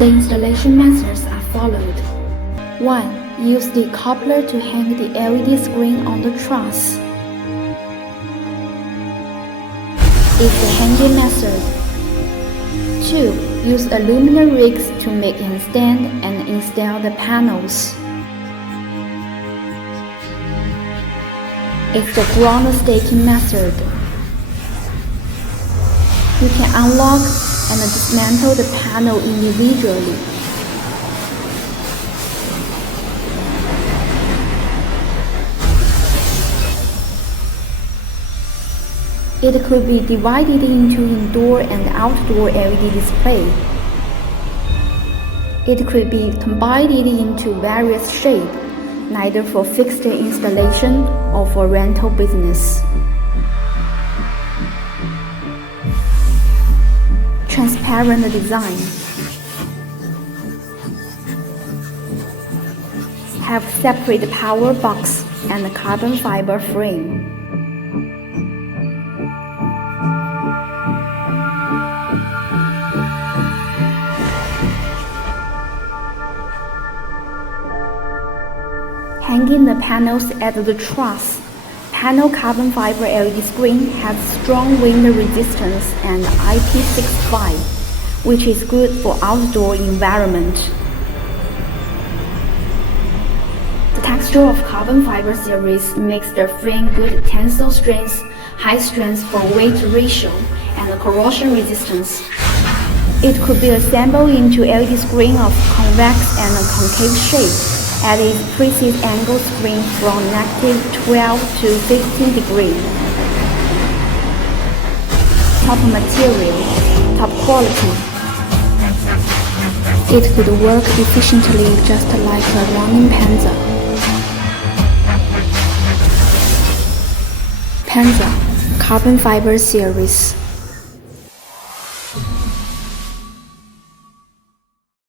The installation methods are followed. 1. Use the coupler to hang the LED screen on the truss. Is the hanging method. 2. Use aluminum rigs to make and stand and install the panels. It's the ground staking method. You can unlock and dismantle the panel individually. It could be divided into indoor and outdoor LED display. It could be combined into various shapes, neither for fixed installation or for rental business. Transparent design. Have separate power box and carbon fiber frame. Hanging the panels at the truss. Panel carbon fiber LED screen has strong wind resistance and IP65, which is good for outdoor environment. The texture of carbon fiber series makes the frame good tensile strength, high strength for weight ratio, and corrosion resistance. It could be assembled into LED screen of convex and concave shape at its preset angle screen from -12 to 15 degrees. Top material, top quality. It could work efficiently just like a running Panther. Panther Carbon Fiber Series.